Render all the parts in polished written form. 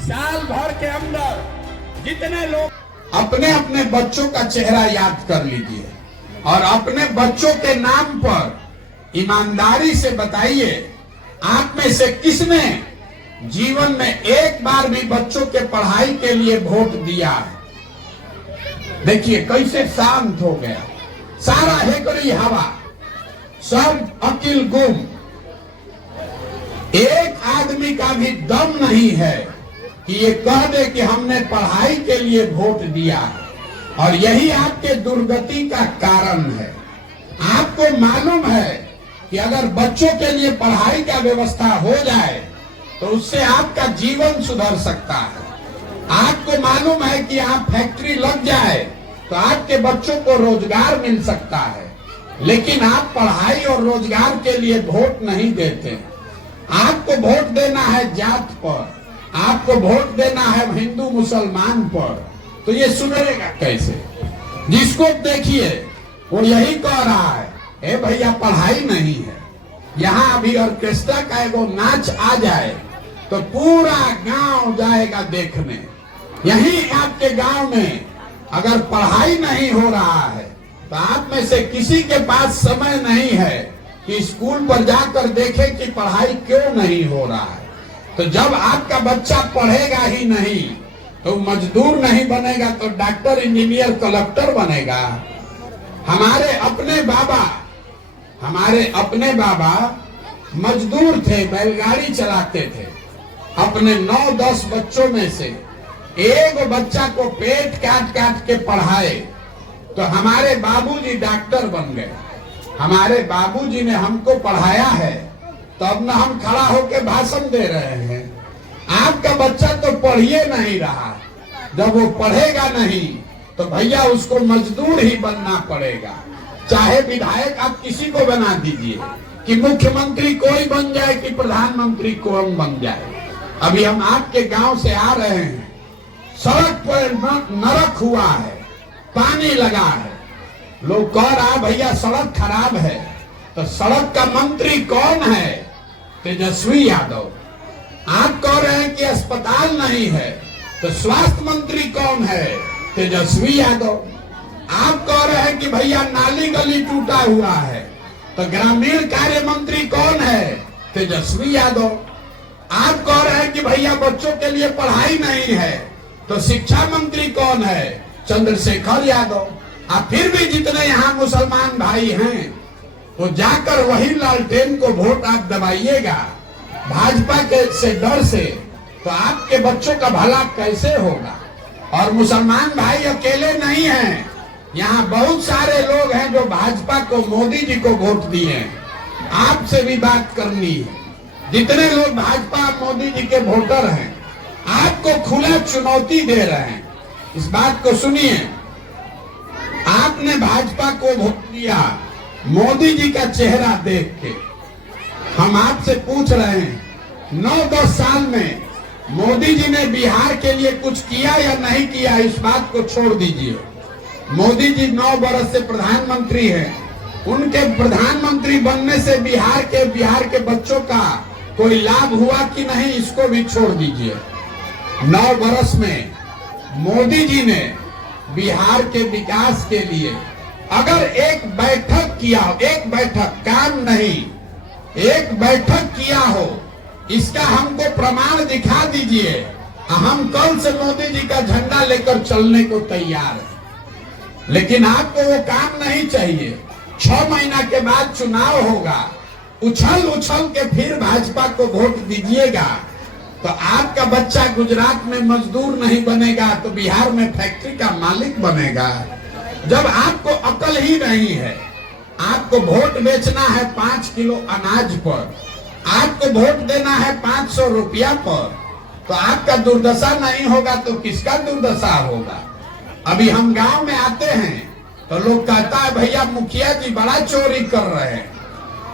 साल भर के अंदर जितने लोग अपने अपने बच्चों का चेहरा याद कर लीजिए और अपने बच्चों के नाम पर ईमानदारी से बताइए, आप में से किसने जीवन में एक बार भी बच्चों के पढ़ाई के लिए वोट दिया है? देखिए कैसे शांत हो गया, सारा हेकड़ी हवा, सब अकिल गुम। एक आदमी का भी दम नहीं है कि ये कह दे कि हमने पढ़ाई के लिए वोट दिया है। और यही आपके दुर्गति का कारण है। आपको मालूम है कि अगर बच्चों के लिए पढ़ाई का व्यवस्था हो जाए तो उससे आपका जीवन सुधर सकता है। आपको मालूम है कि आप फैक्ट्री लग जाए तो आपके बच्चों को रोजगार मिल सकता है, लेकिन आप पढ़ाई और रोजगार के लिए वोट नहीं देते। आपको वोट देना है जात पर, आपको वोट देना है हिंदू मुसलमान पर, तो ये सुधरेगा कैसे? जिसको देखिए वो यही कह रहा है, ए भैया पढ़ाई नहीं है। यहाँ अभी ऑर्केस्ट्रा का एगो नाच आ जाए तो पूरा गांव जाएगा देखने। यही आपके गांव में अगर पढ़ाई नहीं हो रहा है तो आप में से किसी के पास समय नहीं है कि स्कूल पर जाकर देखे कि पढ़ाई क्यों नहीं हो रहा है। तो जब आपका बच्चा पढ़ेगा ही नहीं तो मजदूर नहीं बनेगा तो डॉक्टर, इंजीनियर, कलेक्टर बनेगा। हमारे अपने बाबा मजदूर थे, बैलगाड़ी चलाते थे। अपने 9-10 बच्चों में से एक बच्चा को पेट काट काट के पढ़ाए तो हमारे बाबूजी डॉक्टर बन गए। हमारे बाबूजी ने हमको पढ़ाया है तब न हम खड़ा होकर भाषण दे रहे हैं। आपका बच्चा तो पढ़िए नहीं रहा, जब वो पढ़ेगा नहीं तो भैया उसको मजदूर ही बनना पड़ेगा। चाहे विधायक आप किसी को बना दीजिए, कि मुख्यमंत्री कोई बन जाए कि प्रधानमंत्री कौन बन जाए। अभी हम आपके गांव से आ रहे हैं, सड़क पर नरक हुआ है, पानी लगा है। लोग कह रहा भैया सड़क खराब है, तो सड़क का मंत्री कौन है? तेजस्वी यादव। आप कह रहे हैं कि अस्पताल नहीं है, तो स्वास्थ्य मंत्री कौन है? तेजस्वी यादव। आप कह रहे हैं कि भैया नाली गली टूटा हुआ है, तो ग्रामीण कार्य मंत्री कौन है? तेजस्वी यादव। आप कह रहे हैं कि भैया बच्चों के लिए पढ़ाई नहीं है, तो शिक्षा मंत्री कौन है? चंद्रशेखर यादव। आप फिर भी जितने यहाँ मुसलमान भाई हैं वो जाकर वही लालटेन को वोट आप दबाइएगा भाजपा के से डर से, तो आपके बच्चों का भला कैसे होगा? और मुसलमान भाई अकेले नहीं हैं, यहाँ बहुत सारे लोग हैं जो भाजपा को, मोदी जी को वोट दिए हैं। आपसे भी बात करनी है। जितने लोग भाजपा मोदी जी के वोटर हैं आपको खुला चुनौती दे रहे हैं। इस बात को सुनिए, आपने भाजपा को वोट दिया मोदी जी का चेहरा देख के। हम आपसे पूछ रहे हैं 9-10 साल में मोदी जी ने बिहार के लिए कुछ किया या नहीं किया? इस बात को छोड़ दीजिए। मोदी जी 9 बरस से प्रधानमंत्री हैं, उनके प्रधानमंत्री बनने से बिहार के बच्चों का कोई लाभ हुआ कि नहीं, इसको भी छोड़ दीजिए। 9 बरस में मोदी जी ने बिहार के विकास के लिए अगर एक बैठक किया हो, एक बैठक, काम नहीं, एक बैठक किया हो, इसका हमको प्रमाण दिखा दीजिए। हम कल से मोदी जी का झंडा लेकर चलने को तैयार हैं। लेकिन आपको वो काम नहीं चाहिए। 6 महीना के बाद चुनाव होगा, उछल के फिर भाजपा को वोट दीजिएगा तो आपका बच्चा गुजरात में मजदूर नहीं बनेगा तो बिहार में फैक्ट्री का मालिक बनेगा। जब आपको अकल ही नहीं है, आपको वोट बेचना है 5 किलो अनाज पर, आपको वोट देना है 500 रुपया पर, तो आपका दुर्दशा नहीं होगा तो किसका दुर्दशा होगा? अभी हम गांव में आते हैं तो लोग कहता है भैया मुखिया जी बड़ा चोरी कर रहे हैं,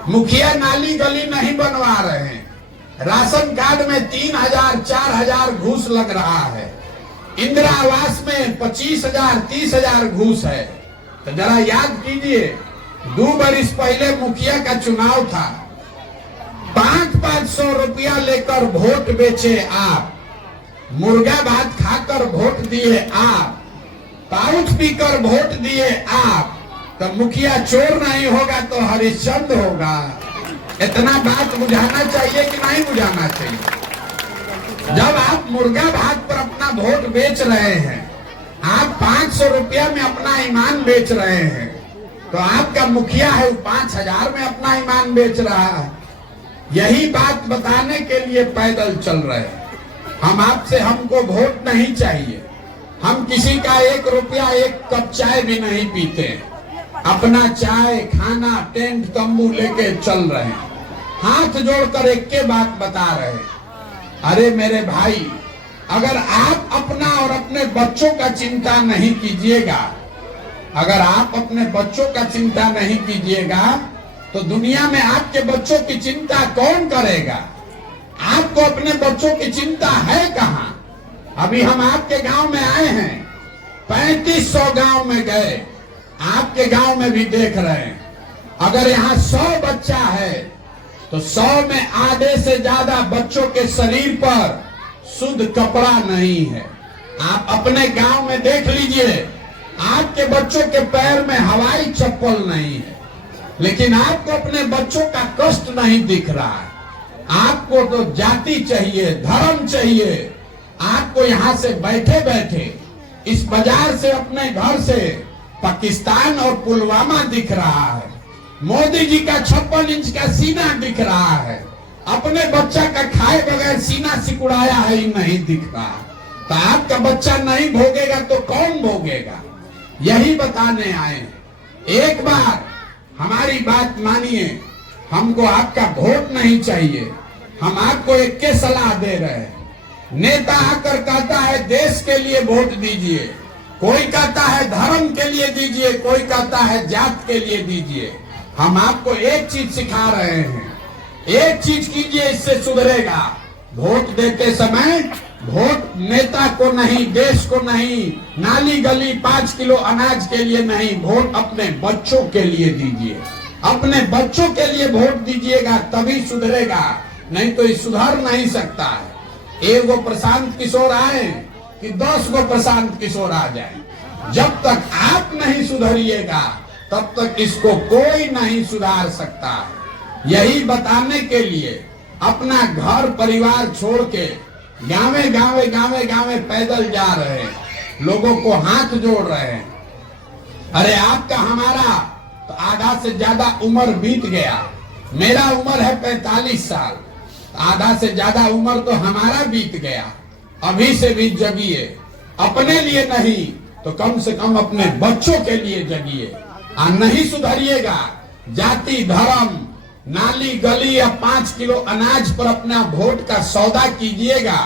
मुखिया नाली गली नहीं बनवा रहे हैं, राशन कार्ड में 3,000-4,000 घूस लग रहा है, इंदिरा आवास में 25,000-30,000 घूस है। तो जरा याद कीजिए, 2 बरिस पहले मुखिया का चुनाव था, 500-500 रुपया लेकर वोट बेचे आप। मुर्गा भात खाकर वोट दिए आप, पाउच पीकर वोट दिए आप, तो मुखिया चोर नहीं होगा तो हरिश्चंद्र होगा। इतना बात बुझाना चाहिए कि नहीं बुझाना चाहिए? जब आप मुर्गा भात पर अपना वोट बेच रहे हैं, आप 500 रुपया में अपना ईमान बेच रहे हैं, तो आपका मुखिया है वो 5000 में अपना ईमान बेच रहा है। यही बात बताने के लिए पैदल चल रहे हैं। हम आपसे, हमको वोट नहीं चाहिए, हम किसी का 1 रुपया 1 कप चाय भी नहीं पीते, अपना चाय खाना टेंट तंबू लेके चल रहे हैं, हाथ जोड़कर एक के बात बता रहे हैं। अरे मेरे भाई, अगर आप अपना और अपने बच्चों का चिंता नहीं कीजिएगा, अगर आप अपने बच्चों का चिंता नहीं कीजिएगा, तो दुनिया में आपके बच्चों की चिंता कौन करेगा? आपको अपने बच्चों की चिंता है कहाँ? अभी हम आपके गांव में आए हैं, 3500 गांव में गए, आपके गांव में भी देख रहे हैं। अगर यहाँ 100 बच्चा है तो 100 में आधे से ज्यादा बच्चों के शरीर पर शुद्ध कपड़ा नहीं है। आप अपने गांव में देख लीजिए, आपके बच्चों के पैर में हवाई चप्पल नहीं है, लेकिन आपको अपने बच्चों का कष्ट नहीं दिख रहा है। आपको तो जाति चाहिए, धर्म चाहिए। आपको यहाँ से बैठे बैठे इस बाजार से, अपने घर से पाकिस्तान और पुलवामा दिख रहा है, मोदी जी का 56 इंच का सीना दिख रहा है, अपने बच्चा का खाए बगैर सीना सिकुड़ाया है ही नहीं दिख रहा। तो आपका बच्चा नहीं भोगेगा तो कौन भोगेगा? यही बताने आए हैं। एक बार हमारी बात मानिए, हमको आपका वोट नहीं चाहिए, हम आपको एक के सलाह दे रहे हैं। नेता आकर कहता है देश के लिए वोट दीजिए, कोई कहता है धर्म के लिए दीजिए, कोई कहता है जात के लिए दीजिए। हम आपको एक चीज सिखा रहे हैं, एक चीज कीजिए, इससे सुधरेगा। वोट देते समय वोट नेता को नहीं, देश को नहीं, नाली गली 5 किलो अनाज के लिए नहीं, वोट अपने बच्चों के लिए दीजिए। अपने बच्चों के लिए वोट दीजिएगा, तभी सुधरेगा, नहीं तो ये सुधर नहीं सकता है। एक गो प्रशांत किशोर आए कि 10 गो प्रशांत किशोर आ जाए, जब तक आप नहीं सुधरिएगा तब तक इसको कोई नहीं सुधार सकता है। यही बताने के लिए अपना घर परिवार छोड़ के गावे गावे गावे गावे पैदल जा रहे हैं, लोगों को हाथ जोड़ रहे हैं। अरे आपका हमारा तो आधा से ज्यादा उम्र बीत गया। मेरा उम्र है 45 साल, आधा से ज्यादा उम्र तो हमारा बीत गया। अभी से भी जगिए, अपने लिए नहीं तो कम से कम अपने बच्चों के लिए जगिए। और नहीं सुधरिएगा, जाति धर्म नाली गली या 5 किलो अनाज पर अपना वोट का सौदा कीजिएगा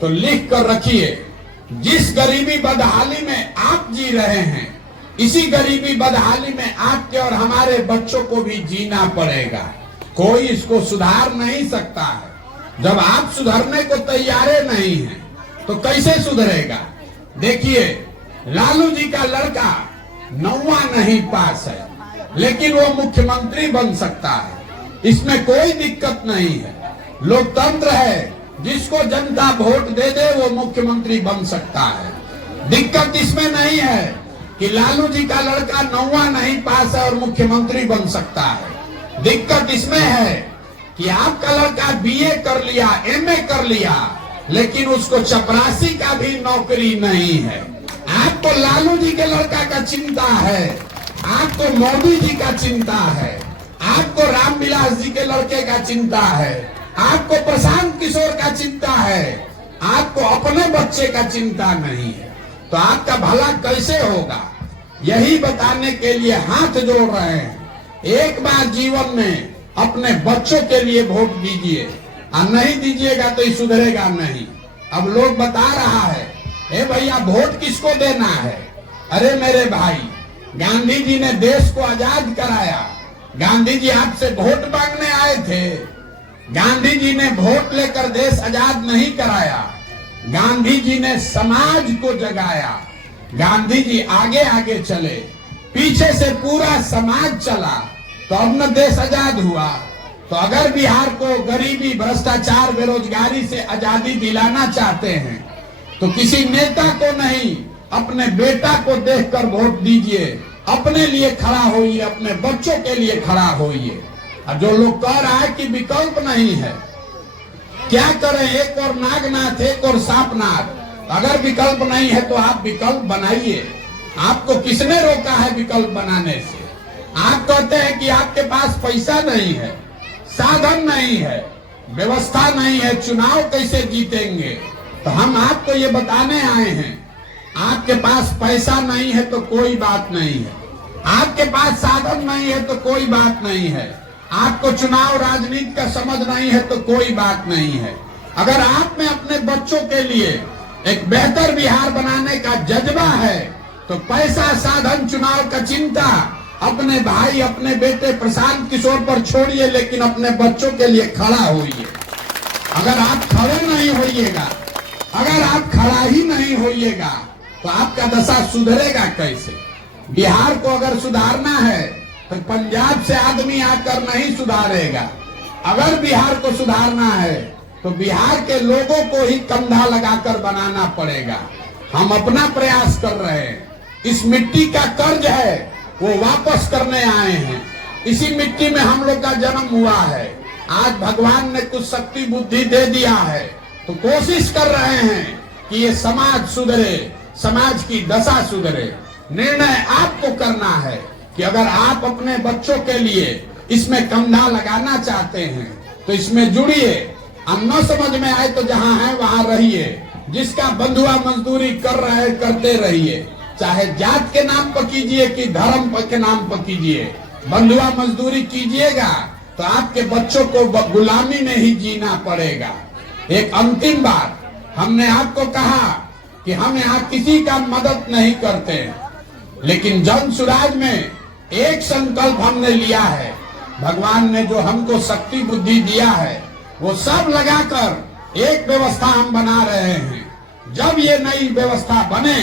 तो लिख कर रखिए, जिस गरीबी बदहाली में आप जी रहे हैं, इसी गरीबी बदहाली में आपके और हमारे बच्चों को भी जीना पड़ेगा। कोई इसको सुधार नहीं सकता है। जब आप सुधरने को तैयार नहीं हैं तो कैसे सुधरेगा? देखिए, लालू जी का लड़का 9वां नहीं पास है, लेकिन वो मुख्यमंत्री बन सकता है, इसमें कोई दिक्कत नहीं है। लोकतंत्र है, जिसको जनता वोट दे दे वो मुख्यमंत्री बन सकता है। दिक्कत इसमें नहीं है कि लालू जी का लड़का 9वां नहीं पास है और मुख्यमंत्री बन सकता है। दिक्कत इसमें है कि आपका लड़का बीए कर लिया, एमए कर लिया, लेकिन उसको चपरासी का भी नौकरी नहीं है। आपको लालू जी के लड़का का चिंता है, आपको मोदी जी का चिंता है, आपको रामविलास जी के लड़के का चिंता है, आपको प्रशांत किशोर का चिंता है, आपको अपने बच्चे का चिंता नहीं है। तो आपका भला कैसे होगा? यही बताने के लिए हाथ जोड़ रहे हैं। एक बार जीवन में अपने बच्चों के लिए वोट दीजिए, और नहीं दीजिएगा तो ये सुधरेगा नहीं। अब लोग बता रहा है, ए भैया वोट किसको देना है? अरे मेरे भाई, गांधी जी ने देश को आजाद कराया। गांधी जी आपसे वोट मांगने आए थे। गांधी जी ने वोट लेकर देश आजाद नहीं कराया, गांधी जी ने समाज को जगाया। गांधी जी आगे आगे चले, पीछे से पूरा समाज चला, तो अब न देश आजाद हुआ। तो अगर बिहार को गरीबी, भ्रष्टाचार, बेरोजगारी से आजादी दिलाना चाहते हैं तो किसी नेता को नहीं, अपने बेटा को देखकर वोट दीजिए, अपने लिए खड़ा होइए, अपने बच्चों के लिए खड़ा होइए। और जो लोग कह रहा है कि विकल्प नहीं है, क्या करें, एक और नागनाथ, एक और सांपनाथ। अगर विकल्प नहीं है तो आप विकल्प बनाइए। आपको किसने रोका है विकल्प बनाने से? आप कहते हैं कि आपके पास पैसा नहीं है, साधन नहीं है, व्यवस्था नहीं है, चुनाव कैसे जीतेंगे? तो हम आपको ये बताने आए हैं, आपके पास पैसा नहीं है तो कोई बात नहीं है, आपके पास साधन नहीं है तो कोई बात नहीं है, आपको चुनाव राजनीति का समझ नहीं है तो कोई बात नहीं है। अगर आप में अपने बच्चों के लिए एक बेहतर बिहार बनाने का जज्बा है तो पैसा, साधन, चुनाव का चिंता अपने भाई, अपने बेटे प्रशांत किशोर पर छोड़िए, लेकिन अपने बच्चों के लिए खड़ा होइए। अगर आप खड़े नहीं होइएगा, अगर आप खड़ा ही नहीं होइएगा तो आपका दशा सुधरेगा कैसे? बिहार को अगर सुधारना है तो पंजाब से आदमी आकर नहीं सुधारेगा। अगर बिहार को सुधारना है तो बिहार के लोगों को ही कंधा लगाकर बनाना पड़ेगा। हम अपना प्रयास कर रहे हैं। इस मिट्टी का कर्ज है वो वापस करने आए हैं। इसी मिट्टी में हम लोग का जन्म हुआ है। आज भगवान ने कुछ शक्ति बुद्धि दे दिया है तो कोशिश कर रहे हैं कि ये समाज सुधरे, समाज की दशा सुधरे। निर्णय आपको करना है कि अगर आप अपने बच्चों के लिए इसमें कंधा लगाना चाहते हैं तो इसमें जुड़िए। अब न समझ में आए तो जहां है वहां रहिए। जिसका बंधुआ मजदूरी कर रहे करते रहिए, चाहे जात के नाम पर कीजिए कि धर्म के नाम पर कीजिए। बंधुआ मजदूरी कीजिएगा तो आपके बच्चों को गुलामी में ही जीना पड़ेगा। एक अंतिम बात, हमने आपको कहा कि हम यहाँ किसी का मदद नहीं करते, लेकिन जन सुराज में एक संकल्प हमने लिया है। भगवान ने जो हमको शक्ति बुद्धि दिया है वो सब लगाकर एक व्यवस्था हम बना रहे हैं। जब ये नई व्यवस्था बने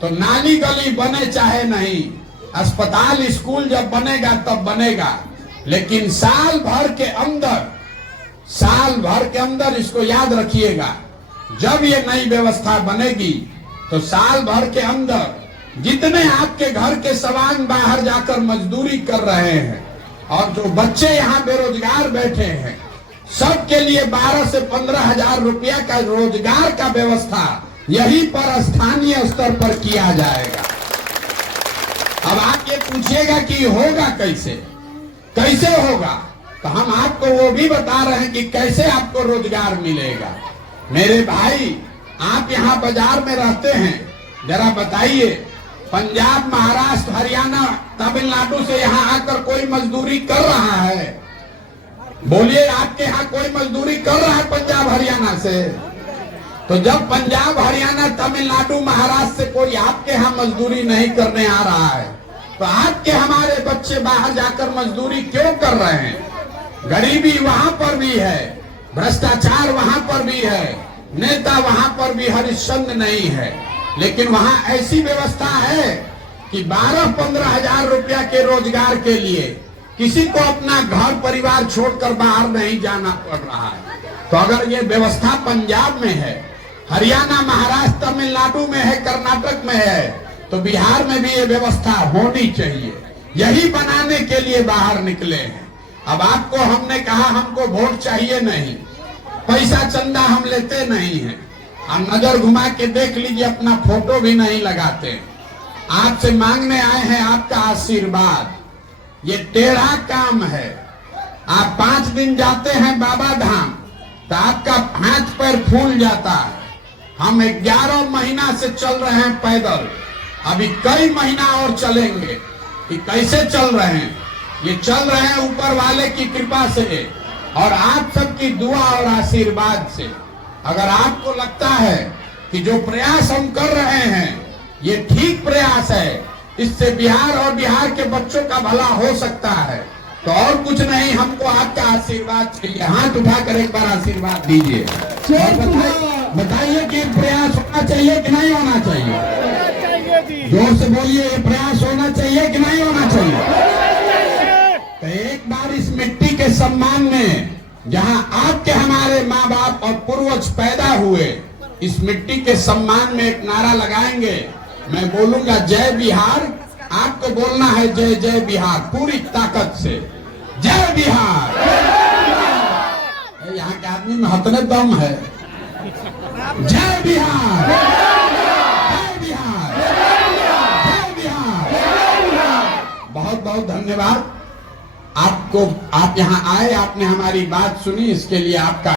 तो नाली गली बने चाहे नहीं, अस्पताल स्कूल जब बनेगा तब बनेगा, लेकिन साल भर के अंदर इसको याद रखिएगा, जब ये नई व्यवस्था बनेगी तो साल भर के अंदर जितने आपके घर के सवांग बाहर जाकर मजदूरी कर रहे हैं और जो बच्चे यहाँ बेरोजगार बैठे हैं, सबके लिए 12 से 15 हजार रुपया का रोजगार का व्यवस्था यहीं पर स्थानीय स्तर पर किया जाएगा। अब आप ये पूछिएगा कि होगा कैसे, कैसे होगा? तो हम आपको वो भी बता रहे हैं कि कैसे आपको रोजगार मिलेगा। मेरे भाई, आप यहाँ बाजार में रहते हैं, जरा बताइए, पंजाब, महाराष्ट्र, हरियाणा, तमिलनाडु से यहाँ आकर कोई मजदूरी कर रहा है? बोलिए, आपके यहाँ कोई मजदूरी कर रहा है पंजाब हरियाणा से? तो जब पंजाब, हरियाणा, तमिलनाडु, महाराष्ट्र से कोई आपके यहाँ मजदूरी नहीं करने आ रहा है तो आपके हमारे बच्चे बाहर जाकर मजदूरी क्यों कर रहे हैं? गरीबी वहां पर भी है, भ्रष्टाचार वहां पर भी है, नेता वहां पर भी हरिश्चंद्र नहीं है, लेकिन वहां ऐसी व्यवस्था है कि 12-15 हजार रुपया के रोजगार के लिए किसी को अपना घर परिवार छोड़कर बाहर नहीं जाना पड़ रहा है। तो अगर ये व्यवस्था पंजाब में है, हरियाणा, महाराष्ट्र, तमिलनाडु में है, कर्नाटक में है, तो बिहार में भी ये व्यवस्था होनी चाहिए। यही बनाने के लिए बाहर निकले हैं। अब आपको हमने कहा हमको वोट चाहिए नहीं, पैसा चंदा हम लेते नहीं हैं, हम नजर घुमा के देख लीजिए, अपना फोटो भी नहीं लगाते। आपसे मांगने आए हैं आपका आशीर्वाद। ये टेढ़ा काम है। आप 5 दिन जाते हैं बाबा धाम तो आपका हाथ पैर फूल जाता है। हम 11 महीना से चल रहे हैं पैदल, अभी कई महीना और चलेंगे। कि कैसे चल रहे हैं? ये चल रहे हैं ऊपर वाले की कृपा से और आप सबकी दुआ और आशीर्वाद से। अगर आपको लगता है कि जो प्रयास हम कर रहे हैं ये ठीक प्रयास है, इससे बिहार और बिहार के बच्चों का भला हो सकता है, तो और कुछ नहीं, हमको आपका आशीर्वाद चाहिए। हाथ उठाकर एक बार आशीर्वाद दीजिए। बताइए कि प्रयास होना चाहिए कि नहीं होना चाहिए? जोर से बोलिए, ये प्रयास होना चाहिए कि नहीं होना चाहिए? तो एक बार इस मिट्टी के सम्मान में, जहां आपके हमारे माँ बाप और पूर्वज पैदा हुए, इस मिट्टी के सम्मान में एक नारा लगाएंगे। मैं बोलूंगा जय बिहार, आपको बोलना है जय जय बिहार पूरी ताकत से। जय बिहार। यहाँ के आदमी में हतने दम है। जय बिहार, जय बिहार, जय बिहार। बहुत बहुत धन्यवाद आपको। आप यहाँ आए, आपने हमारी बात सुनी, इसके लिए आपका